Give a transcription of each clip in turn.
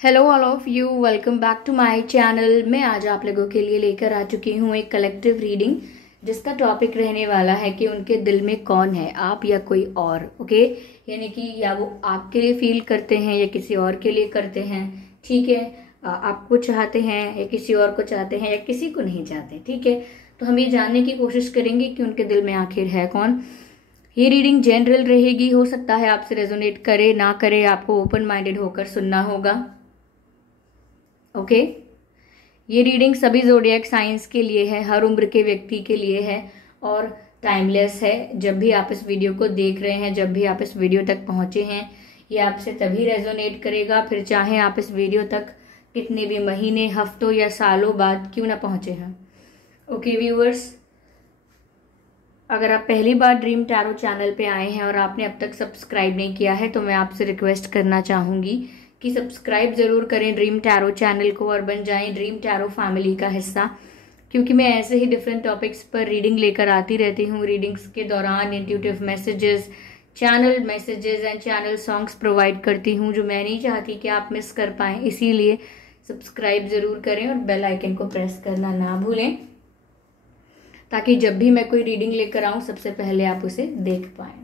Hello all of you, welcome back to my channel. मैं आज आप लोगों के लिए लेकर आ चुकी हूँ एक कलेक्टिव रीडिंग जिसका टॉपिक रहने वाला है कि उनके दिल में कौन है, आप या कोई और। ओके, यानी कि या वो आपके लिए फील करते हैं या किसी और के लिए करते हैं। ठीक है, आपको चाहते हैं या किसी और को चाहते हैं या किसी को नहीं चाहते। ठीक है, तो हम ये जानने की कोशिश करेंगे कि उनके दिल में आखिर है कौन। ये रीडिंग जनरल रहेगी, हो सकता है आपसे रेजोनेट करे ना करे, आपको ओपन माइंडेड होकर सुनना होगा। ओके, ये रीडिंग सभी ज़ोडिएक साइंस के लिए है, हर उम्र के व्यक्ति के लिए है और टाइमलेस है। जब भी आप इस वीडियो को देख रहे हैं, जब भी आप इस वीडियो तक पहुंचे हैं, ये आपसे तभी रेजोनेट करेगा, फिर चाहे आप इस वीडियो तक कितने भी महीने, हफ्तों या सालों बाद क्यों ना पहुंचे हैं। ओके व्यूअर्स, अगर आप पहली बार ड्रीम टैरो चैनल पे आए हैं और आपने अब तक सब्सक्राइब नहीं किया है तो मैं आपसे रिक्वेस्ट करना चाहूंगी कि सब्सक्राइब जरूर करें ड्रीम टैरो चैनल को और बन जाएं ड्रीम टैरो फैमिली का हिस्सा, क्योंकि मैं ऐसे ही डिफरेंट टॉपिक्स पर रीडिंग लेकर आती रहती हूँ। रीडिंग्स के दौरान intuitive messages, channel messages and channel songs provide करती हूँ जो मैं नहीं चाहती कि आप मिस कर पाएं। इसीलिए सब्सक्राइब जरूर करें और बेल आइकन को प्रेस करना ना भूलें, ताकि जब भी मैं कोई रीडिंग लेकर आऊं सबसे पहले आप उसे देख पाएं।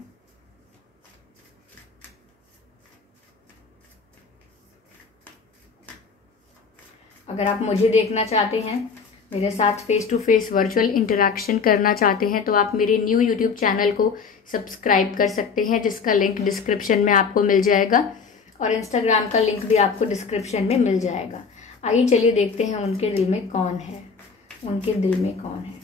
अगर आप मुझे देखना चाहते हैं, मेरे साथ face to face virtual interaction करना चाहते हैं, तो आप मेरे न्यू यूट्यूब चैनल को सब्सक्राइब कर सकते हैं, जिसका लिंक डिस्क्रिप्शन में आपको मिल जाएगा और इंस्टाग्राम का लिंक भी आपको डिस्क्रिप्शन में मिल जाएगा। आइए चलिए देखते हैं उनके दिल में कौन है, उनके दिल में कौन है।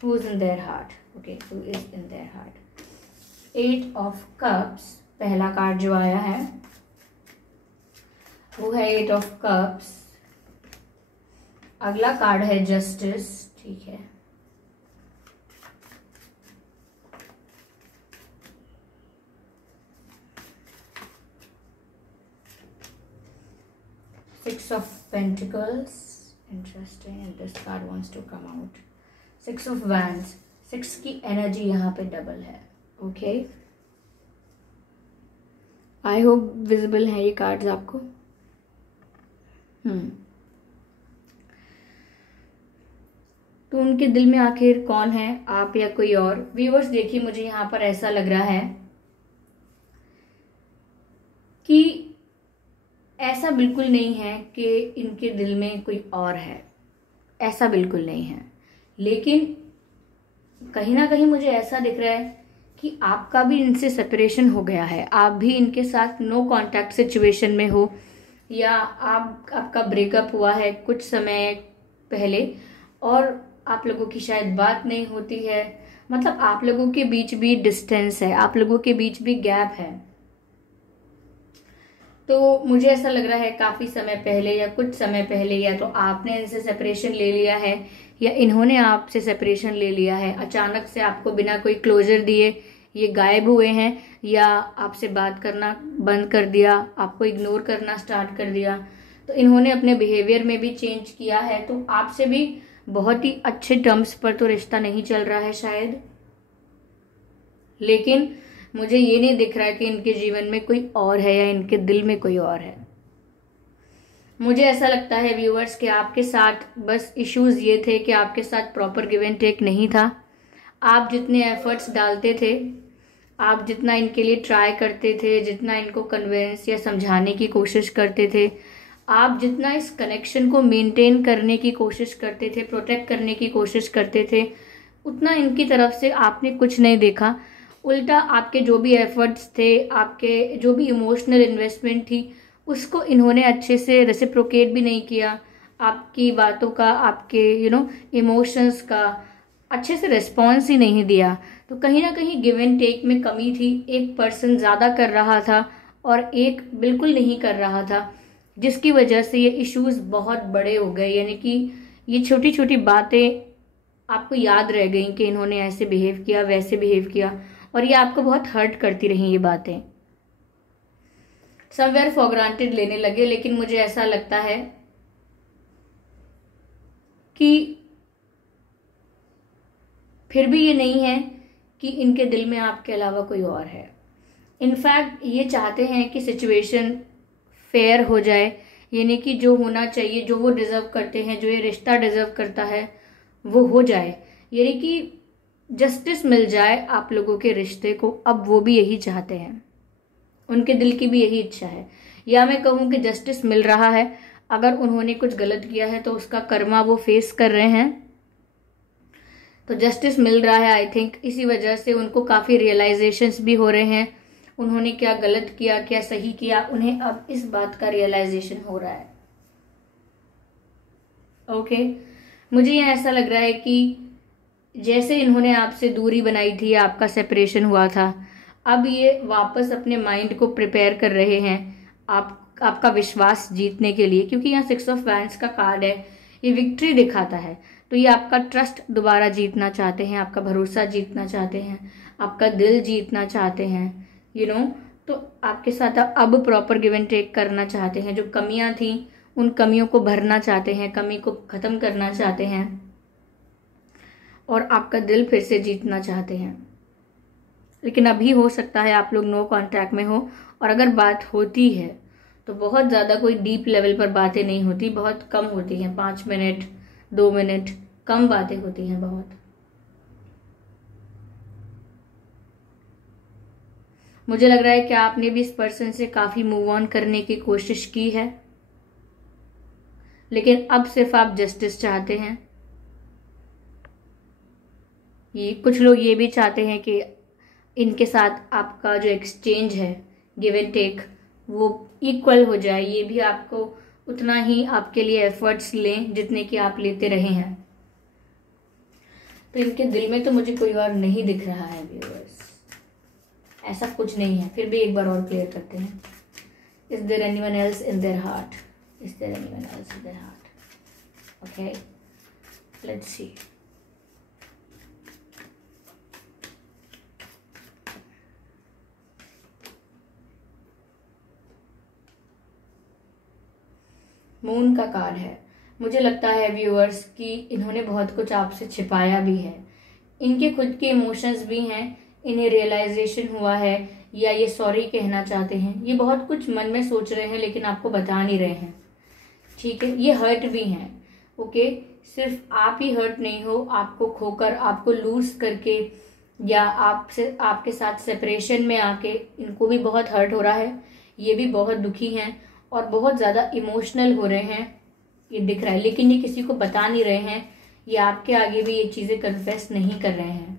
Who is in their heart? Okay, who is in their heart? 8 of Cups, पहला कार्ड जो आया है वो है 8 of Cups। अगला कार्ड है Justice। ठीक है, Six of Pentacles। Interesting, and this card wants to come out। 6 of Wands। 6 की एनर्जी यहाँ पे डबल है। ओके, आई होप विजिबल है ये कार्ड्स आपको। तो उनके दिल में आखिर कौन है, आप या कोई और। व्यूअर्स देखिए, मुझे यहाँ पर ऐसा लग रहा है कि ऐसा बिल्कुल नहीं है कि इनके दिल में कोई और है, ऐसा बिल्कुल नहीं है। लेकिन कहीं ना कहीं मुझे ऐसा दिख रहा है कि आपका भी इनसे सेपरेशन हो गया है, आप भी इनके साथ नो कांटेक्ट सिचुएशन में हो, या आपका ब्रेकअप हुआ है कुछ समय पहले और आप लोगों की शायद बात नहीं होती है। मतलब आप लोगों के बीच भी डिस्टेंस है, आप लोगों के बीच भी गैप है। तो मुझे ऐसा लग रहा है काफी समय पहले या कुछ समय पहले या तो आपने इनसे सेपरेशन ले लिया है या इन्होंने आपसे सेपरेशन ले लिया है। अचानक से आपको बिना कोई क्लोजर दिए ये गायब हुए हैं, या आपसे बात करना बंद कर दिया, आपको इग्नोर करना स्टार्ट कर दिया। तो इन्होंने अपने बिहेवियर में भी चेंज किया है। तो आपसे भी बहुत ही अच्छे टर्म्स पर तो रिश्ता नहीं चल रहा है शायद, लेकिन मुझे ये नहीं दिख रहा है कि इनके जीवन में कोई और है या इनके दिल में कोई और है। मुझे ऐसा लगता है व्यूअर्स कि आपके साथ बस इश्यूज ये थे कि आपके साथ प्रॉपर गिव एंड टेक नहीं था। आप जितने एफर्ट्स डालते थे, आप जितना इनके लिए ट्राई करते थे, जितना इनको कन्विंस या समझाने की कोशिश करते थे, आप जितना इस कनेक्शन को मेंटेन करने की कोशिश करते थे, प्रोटेक्ट करने की कोशिश करते थे, उतना इनकी तरफ से आपने कुछ नहीं देखा। उल्टा आपके जो भी एफर्ट्स थे, आपके जो भी इमोशनल इन्वेस्टमेंट थी, उसको इन्होंने अच्छे से रेसिप्रोकेट भी नहीं किया। आपकी बातों का, आपके इमोशंस का अच्छे से रिस्पॉन्स ही नहीं दिया। तो कहीं ना कहीं गिव एंड टेक में कमी थी। एक पर्सन ज़्यादा कर रहा था और एक बिल्कुल नहीं कर रहा था, जिसकी वजह से ये इश्यूज बहुत बड़े हो गए। यानी कि ये छोटी छोटी बातें आपको याद रह गई कि इन्होंने ऐसे बिहेव किया, वैसे बिहेव किया, और ये आपको बहुत हर्ट करती रही ये बातें। समवेयर फॉर ग्रांटेड लेने लगे। लेकिन मुझे ऐसा लगता है कि फिर भी ये नहीं है कि इनके दिल में आपके अलावा कोई और है। इनफैक्ट ये चाहते हैं कि सिचुएशन फेयर हो जाए, यानी कि जो होना चाहिए, जो वो डिजर्व करते हैं, जो ये रिश्ता डिजर्व करता है वो हो जाए, यानी कि जस्टिस मिल जाए आप लोगों के रिश्ते को। अब वो भी यही चाहते हैं, उनके दिल की भी यही इच्छा है, या मैं कहूँ कि जस्टिस मिल रहा है। अगर उन्होंने कुछ गलत किया है तो उसका कर्मा वो फेस कर रहे हैं, तो जस्टिस मिल रहा है। आई थिंक इसी वजह से उनको काफ़ी रियलाइजेशंस भी हो रहे हैं, उन्होंने क्या गलत किया क्या सही किया, उन्हें अब इस बात का रियलाइजेशन हो रहा है। ओके, मुझे ये ऐसा लग रहा है कि जैसे इन्होंने आपसे दूरी बनाई थी, आपका सेपरेशन हुआ था, अब ये वापस अपने माइंड को प्रिपेयर कर रहे हैं आपका विश्वास जीतने के लिए, क्योंकि यहाँ 6 ऑफ वैंड्स का कार्ड है, ये विक्ट्री दिखाता है। तो ये आपका ट्रस्ट दोबारा जीतना चाहते हैं, आपका भरोसा जीतना चाहते हैं, आपका दिल जीतना चाहते हैं, तो आपके साथ अब प्रॉपर गिव एंड टेक करना चाहते हैं। जो कमियां थी उन कमियों को भरना चाहते हैं, कमी को खत्म करना चाहते हैं और आपका दिल फिर से जीतना चाहते हैं। लेकिन अभी हो सकता है आप लोग नो कॉन्टैक्ट में हो, और अगर बात होती है तो बहुत ज़्यादा कोई डीप लेवल पर बातें नहीं होती, बहुत कम होती हैं, 5 मिनट 2 मिनट, कम बातें होती हैं बहुत। मुझे लग रहा है कि आपने भी इस पर्सन से काफ़ी मूव ऑन करने की कोशिश की है, लेकिन अब सिर्फ आप जस्टिस चाहते हैं। ये कुछ लोग ये भी चाहते हैं कि इनके साथ आपका जो एक्सचेंज है, गिव एंड टेक, वो इक्वल हो जाए, ये भी आपको उतना ही आपके लिए एफर्ट्स लें जितने कि आप लेते रहे हैं। तो इनके दिल में तो मुझे कोई और नहीं दिख रहा है व्यूअर्स, ऐसा कुछ नहीं है। फिर भी एक बार और क्लियर करते हैं। Is there anyone else in their heart? Is there anyone else in their heart? Okay, let's see. Moon का कार्ड है। मुझे लगता है व्यूअर्स कि इन्होंने बहुत कुछ आपसे छिपाया भी है, इनके खुद के इमोशंस भी हैं, इन्हें रियलाइजेशन हुआ है या ये सॉरी कहना चाहते हैं, ये बहुत कुछ मन में सोच रहे हैं लेकिन आपको बता नहीं रहे हैं। ठीक है, ये हर्ट भी हैं। ओके, सिर्फ आप ही हर्ट नहीं हो, आपको खोकर, आपको लूज करके या आपसे आपके साथ सेपरेशन में आके इनको भी बहुत हर्ट हो रहा है, ये भी बहुत दुखी हैं और बहुत ज़्यादा इमोशनल हो रहे हैं, ये दिख रहा है। लेकिन ये किसी को बता नहीं रहे हैं, ये आपके आगे भी ये चीज़ें कन्फेस नहीं कर रहे हैं।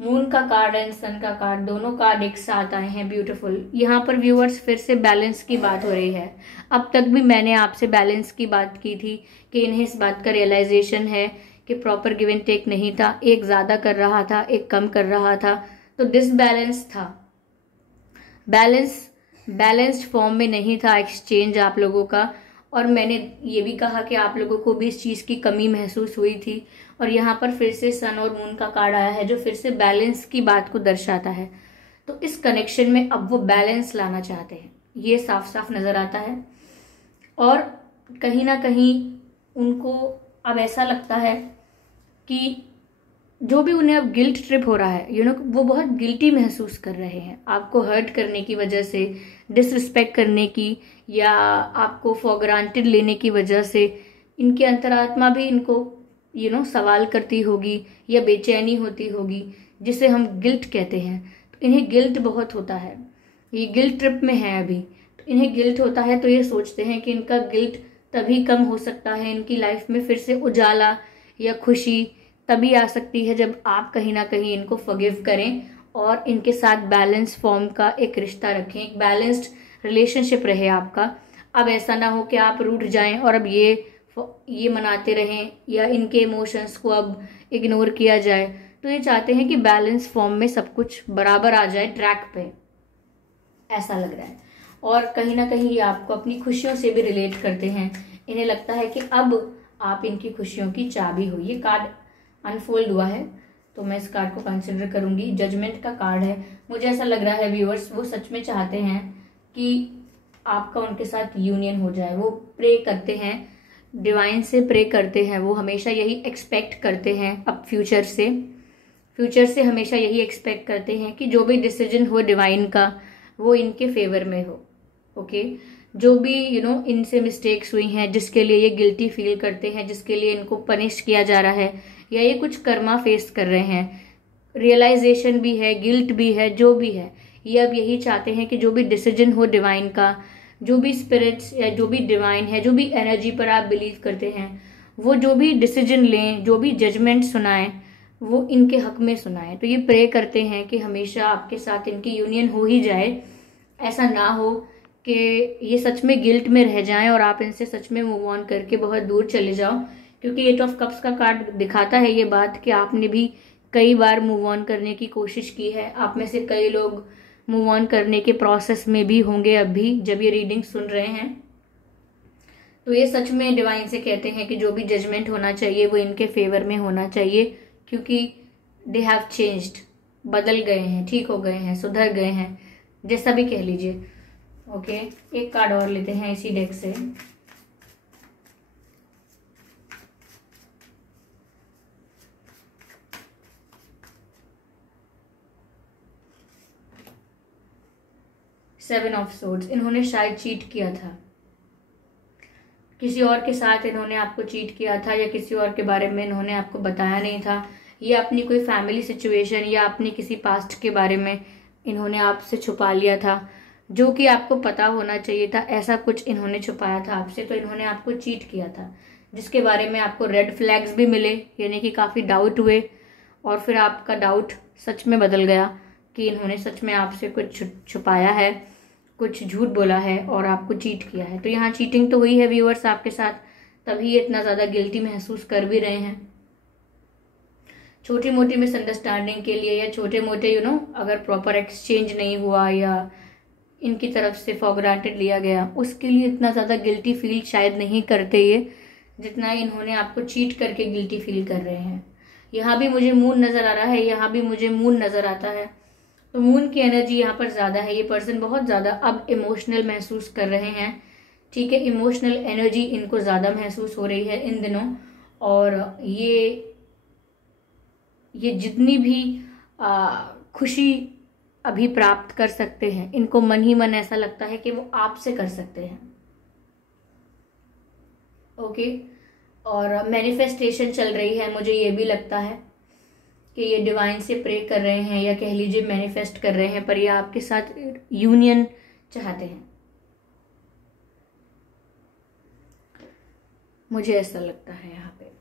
मून का कार्ड एंड सन का कार्ड, दोनों कार्ड एक साथ आए हैं, ब्यूटीफुल। यहाँ पर व्यूअर्स फिर से बैलेंस की बात हो रही है। अब तक भी मैंने आपसे बैलेंस की बात की थी कि इन्हें इस बात का रियलाइजेशन है कि प्रॉपर गिव एंड टेक नहीं था, एक ज़्यादा कर रहा था, एक कम कर रहा था, तो डिसबैलेंस था, बैलेंस्ड फॉर्म में नहीं था एक्सचेंज आप लोगों का। और मैंने ये भी कहा कि आप लोगों को भी इस चीज़ की कमी महसूस हुई थी, और यहाँ पर फिर से सन और मून का कार्ड आया है जो फिर से बैलेंस की बात को दर्शाता है। तो इस कनेक्शन में अब वो बैलेंस लाना चाहते हैं, ये साफ साफ नज़र आता है। और कहीं ना कहीं उनको अब ऐसा लगता है कि जो भी उन्हें अब गिल्ट ट्रिप हो रहा है, वो बहुत गिल्टी महसूस कर रहे हैं आपको हर्ट करने की वजह से, डिसरिस्पेक्ट करने की या आपको फॉर ग्रांटेड लेने की वजह से। इनकी अंतरात्मा भी इनको सवाल करती होगी या बेचैनी होती होगी, जिसे हम गिल्ट कहते हैं। तो इन्हें गिल्ट बहुत होता है, ये गिल्ट ट्रिप में है अभी, तो इन्हें गिल्ट होता है। तो ये सोचते हैं कि इनका गिल्ट तभी कम हो सकता है, इनकी लाइफ में फिर से उजाला या खुशी तभी आ सकती है जब आप कहीं ना कहीं इनको फॉरगिव करें और इनके साथ बैलेंस फॉर्म का एक रिश्ता रखें, एक बैलेंस्ड रिलेशनशिप रहे आपका। अब ऐसा ना हो कि आप रूठ जाएं और अब ये मनाते रहें या इनके इमोशंस को अब इग्नोर किया जाए। तो ये चाहते हैं कि बैलेंस फॉर्म में सब कुछ बराबर आ जाए, ट्रैक पे, ऐसा लग रहा है। और कहीं ना कहीं ये आपको अपनी खुशियों से भी रिलेट करते हैं, इन्हें लगता है कि अब आप इनकी खुशियों की चाबी हो। ये कार्ड अनफोल्ड हुआ है तो मैं इस कार्ड को कंसिडर करूंगी। जजमेंट का कार्ड है। मुझे ऐसा लग रहा है व्यूअर्स, वो सच में चाहते हैं कि आपका उनके साथ यूनियन हो जाए। वो प्रे करते हैं, डिवाइन से प्रे करते हैं, वो हमेशा यही एक्सपेक्ट करते हैं अब फ्यूचर से। फ्यूचर से हमेशा यही एक्सपेक्ट करते हैं कि जो भी डिसीजन हो डिवाइन का वो इनके फेवर में हो। ओके, जो भी इनसे मिस्टेक्स हुई हैं, जिसके लिए ये गिल्टी फील करते हैं, जिसके लिए इनको पनिश किया जा रहा है, या ये कुछ कर्मा फेस कर रहे हैं, रियलाइजेशन भी है, गिल्ट भी है, जो भी है, ये अब यही चाहते हैं कि जो भी डिसीजन हो डिवाइन का, जो भी स्पिरिट्स या जो भी डिवाइन है, जो भी एनर्जी पर आप बिलीव करते हैं, वो जो भी डिसीजन लें, जो भी जजमेंट सुनाएं, वो इनके हक में सुनाएं। तो ये प्रे करते हैं कि हमेशा आपके साथ इनकी यूनियन हो ही जाए, ऐसा ना हो कि ये सच में गिल्ट में रह जाएं और आप इनसे सच में मूव ऑन करके बहुत दूर चले जाओ। क्योंकि 8 ऑफ कप्स का कार्ड दिखाता है ये बात कि आपने भी कई बार मूव ऑन करने की कोशिश की है। आप में से कई लोग मूव ऑन करने के प्रोसेस में भी होंगे अब भी, जब ये रीडिंग सुन रहे हैं। तो ये सच में डिवाइन से कहते हैं कि जो भी जजमेंट होना चाहिए वो इनके फेवर में होना चाहिए, क्योंकि दे हैव चेंज्ड, बदल गए हैं, ठीक हो गए हैं, सुधर गए हैं, जैसा भी कह लीजिए। ओके, एक कार्ड और लेते हैं इसी डेक से। सेवन ऑफ सोर्ड्स, इन्होंने शायद चीट किया था, किसी और के साथ इन्होंने आपको चीट किया था, या किसी और के बारे में इन्होंने आपको बताया नहीं था, या अपनी कोई फैमिली सिचुएशन या अपनी किसी पास्ट के बारे में इन्होंने आपसे छुपा लिया था, जो कि आपको पता होना चाहिए था। ऐसा कुछ इन्होंने छुपाया था आपसे, तो इन्होंने आपको चीट किया था, जिसके बारे में आपको रेड फ्लैग्स भी मिले, यानी कि काफ़ी डाउट हुए, और फिर आपका डाउट सच में बदल गया कि इन्होंने सच में आपसे कुछ छुपाया है, कुछ झूठ बोला है और आपको चीट किया है। तो यहाँ चीटिंग तो हुई है व्यूअर्स आपके साथ, तभी ये इतना ज़्यादा गिल्टी महसूस कर भी रहे हैं। छोटी मोटी मिसअंडरस्टैंडिंग के लिए, या छोटे मोटे अगर प्रॉपर एक्सचेंज नहीं हुआ या इनकी तरफ से फॉर ग्रांटेड लिया गया, उसके लिए इतना ज़्यादा गिल्टी फील शायद नहीं करते ये, जितना इन्होंने आपको चीट करके गिल्टी फील कर रहे हैं। यहाँ भी मुझे मून नज़र आ रहा है, यहाँ भी मुझे मून नज़र आता है। तो मून की एनर्जी यहाँ पर ज़्यादा है। ये पर्सन बहुत ज़्यादा अब इमोशनल महसूस कर रहे हैं, ठीक है, इमोशनल एनर्जी इनको ज़्यादा महसूस हो रही है इन दिनों। और ये जितनी भी खुशी अभी प्राप्त कर सकते हैं, इनको मन ही मन ऐसा लगता है कि वो आपसे कर सकते हैं। ओके, और मैनिफेस्टेशन चल रही है, मुझे ये भी लगता है कि ये डिवाइन से प्रे कर रहे हैं, या कह लीजिए मैनिफेस्ट कर रहे हैं, पर ये आपके साथ यूनियन चाहते हैं, मुझे ऐसा लगता है यहाँ पे।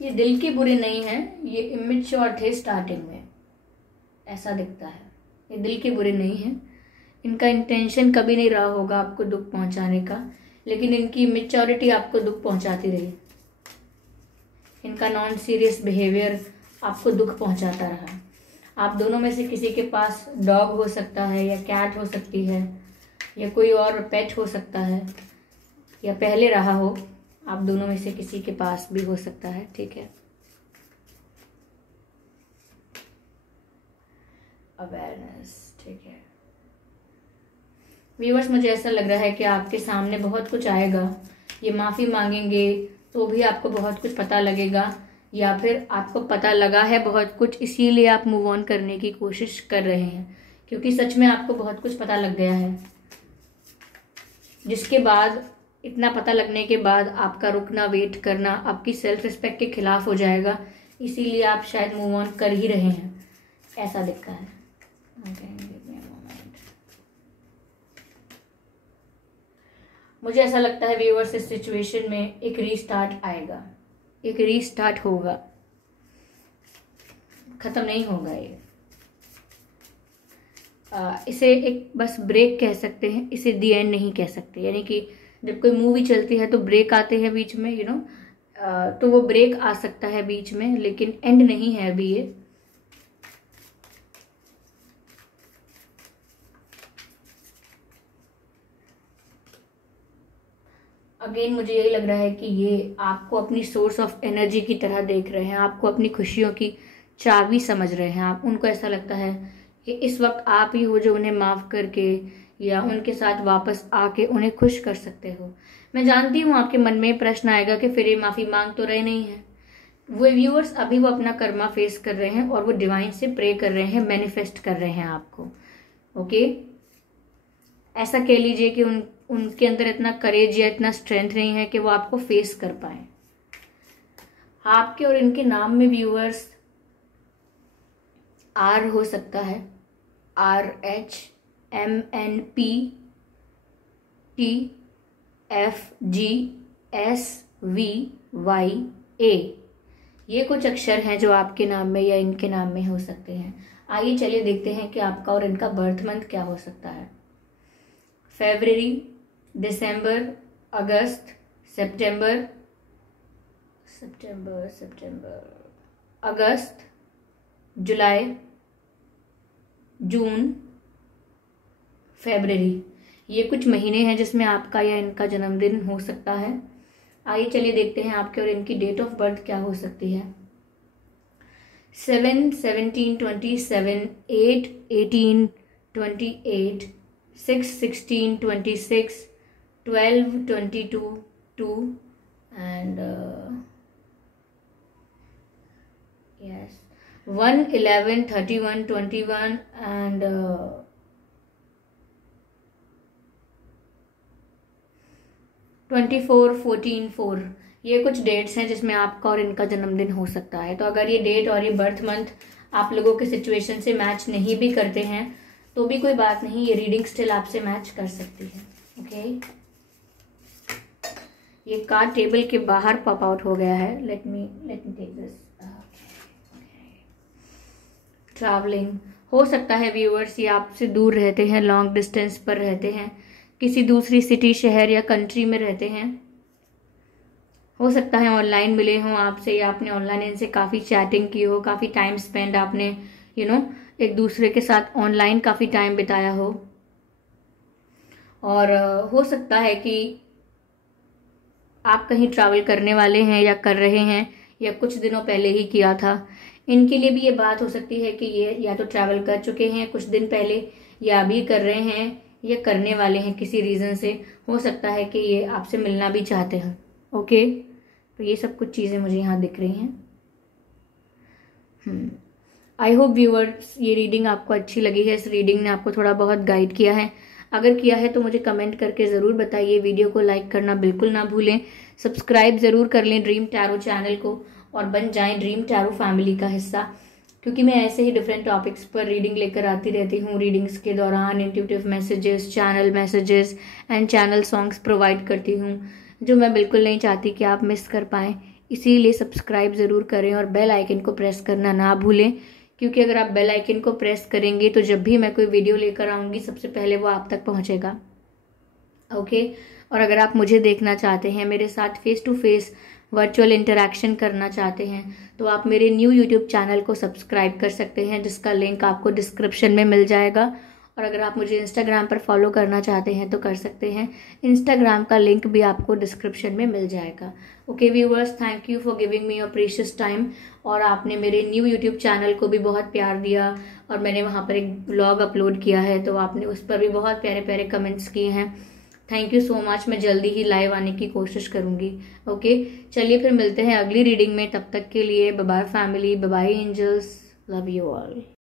ये दिल के बुरे नहीं हैं, ये इमेच्योर थे स्टार्टिंग में, ऐसा दिखता है। ये दिल के बुरे नहीं हैं, इनका इंटेंशन कभी नहीं रहा होगा आपको दुख पहुंचाने का, लेकिन इनकी इमेच्योरिटी आपको दुख पहुंचाती रही। इनका नॉन सीरियस बिहेवियर आपको दुख पहुंचाता रहा। आप दोनों में से किसी के पास डॉग हो सकता है, या कैट हो सकती है, या कोई और पेट हो सकता है, या पहले रहा हो, आप दोनों में से किसी के पास भी हो सकता है, ठीक है। अवेयरनेस, ठीक है व्यूअर्स, मुझे ऐसा लग रहा है कि आपके सामने बहुत कुछ आएगा। ये माफ़ी मांगेंगे तो भी आपको बहुत कुछ पता लगेगा, या फिर आपको पता लगा है बहुत कुछ, इसीलिए आप मूव ऑन करने की कोशिश कर रहे हैं, क्योंकि सच में आपको बहुत कुछ पता लग गया है, जिसके बाद इतना पता लगने के बाद आपका रुकना, वेट करना आपकी सेल्फ रिस्पेक्ट के खिलाफ हो जाएगा, इसीलिए आप शायद मूव ऑन कर ही रहे हैं, ऐसा दिखता है। मुझे ऐसा लगता है व्यूअर्स, इस सिचुएशन में एक रीस्टार्ट आएगा, एक रीस्टार्ट होगा, खत्म नहीं होगा ये। इसे एक बस ब्रेक कह सकते हैं, इसे दी एंड नहीं कह सकते। यानी कि जब कोई मूवी चलती है तो ब्रेक आते हैं बीच में, तो वो ब्रेक आ सकता है बीच में, लेकिन एंड नहीं है अभी ये। अगेन मुझे यही लग रहा है कि ये आपको अपनी सोर्स ऑफ एनर्जी की तरह देख रहे हैं, आपको अपनी खुशियों की चाबी समझ रहे हैं। आप उनको ऐसा लगता है कि इस वक्त आप ही हो जो उन्हें माफ़ करके या उनके साथ वापस आके उन्हें खुश कर सकते हो। मैं जानती हूँ आपके मन में प्रश्न आएगा कि फिर ये माफ़ी मांग तो रहे नहीं है। वो व्यूअर्स अभी वो अपना कर्मा फेस कर रहे हैं और वो डिवाइन से प्रे कर रहे हैं, मैनिफेस्ट कर रहे हैं आपको। ओके, ऐसा कह लीजिए कि उनके अंदर इतना करेज या इतना स्ट्रेंथ नहीं है कि वो आपको फेस कर पाए। आपके और इनके नाम में व्यूअर्स आर हो सकता है, RHMNPTFGSVYA, ये कुछ अक्षर हैं जो आपके नाम में या इनके नाम में हो सकते हैं। आइए चलिए देखते हैं कि आपका और इनका बर्थ मंथ क्या हो सकता है। फरवरी, दिसंबर, अगस्त, सितंबर, अगस्त, जुलाई, जून, फरवरी, ये कुछ महीने हैं जिसमें आपका या इनका जन्मदिन हो सकता है। आइए चलिए देखते हैं आपके और इनकी डेट ऑफ बर्थ क्या हो सकती है। 7, 17, 27, 8, 18, 28, 6, 16, 26, 12, 22, 2 and 1, 11, 31, 21 and 24, 14, 4, ये कुछ डेट्स हैं जिसमें आपका और इनका जन्मदिन हो सकता है। तो अगर ये डेट और ये बर्थ मंथ आप लोगों के सिचुएशन से मैच नहीं भी करते हैं तो भी कोई बात नहीं, ये रीडिंग स्टिल आपसे मैच कर सकती है। ओके, ये कार्ड टेबल के बाहर पॉप आउट हो गया है। Let me take this. Travelling हो सकता है व्यूअर्स, ये आपसे दूर रहते हैं, लॉन्ग डिस्टेंस पर रहते हैं, किसी दूसरी सिटी, शहर या कंट्री में रहते हैं। हो सकता है ऑनलाइन मिले हों आपसे या आपने ऑनलाइन इनसे काफ़ी चैटिंग की हो, काफ़ी टाइम स्पेंड आपने एक दूसरे के साथ ऑनलाइन काफ़ी टाइम बिताया हो। और हो सकता है कि आप कहीं ट्रैवल करने वाले हैं या कर रहे हैं या कुछ दिनों पहले ही किया था। इनके लिए भी ये बात हो सकती है कि ये या तो ट्रैवल कर चुके हैं कुछ दिन पहले या अभी कर रहे हैं या करने वाले हैं किसी रीज़न से। हो सकता है कि ये आपसे मिलना भी चाहते हैं। ओके, तो ये सब कुछ चीज़ें मुझे यहाँ दिख रही हैं। आई होप व्यूअर्स ये रीडिंग आपको अच्छी लगी है, इस रीडिंग ने आपको थोड़ा बहुत गाइड किया है। अगर किया है तो मुझे कमेंट करके ज़रूर बताइए। वीडियो को लाइक करना बिल्कुल ना भूलें, सब्सक्राइब ज़रूर कर लें ड्रीम टैरो चैनल को और बन जाएं ड्रीम टैरो फैमिली का हिस्सा, क्योंकि मैं ऐसे ही डिफरेंट टॉपिक्स पर रीडिंग लेकर आती रहती हूँ। रीडिंग्स के दौरान intuitive messages, channel messages and channel songs provide करती हूँ जो मैं बिल्कुल नहीं चाहती कि आप मिस कर पाएँ। इसीलिए सब्सक्राइब ज़रूर करें और बेल आइकन को प्रेस करना ना भूलें, क्योंकि अगर आप बेल आइकन को प्रेस करेंगे तो जब भी मैं कोई वीडियो लेकर आऊँगी सबसे पहले वो आप तक पहुँचेगा। ओके, और अगर आप मुझे देखना चाहते हैं, मेरे साथ face to face virtual interaction करना चाहते हैं, तो आप मेरे न्यू यूट्यूब चैनल को सब्सक्राइब कर सकते हैं जिसका लिंक आपको डिस्क्रिप्शन में मिल जाएगा। और अगर आप मुझे इंस्टाग्राम पर फॉलो करना चाहते हैं तो कर सकते हैं, इंस्टाग्राम का लिंक भी आपको डिस्क्रिप्शन में मिल जाएगा। Okay viewers, thank you for giving me your precious time. और आपने मेरे न्यू यूट्यूब चैनल को भी बहुत प्यार दिया और मैंने वहाँ पर एक व्लॉग अपलोड किया है तो आपने उस पर भी बहुत प्यारे प्यारे कमेंट्स किए हैं। Thank you so much. मैं जल्दी ही लाइव आने की कोशिश करूँगी। ओके, चलिए फिर मिलते हैं अगली रीडिंग में। तब तक के लिए bye bye family, bye bye angels, love you all.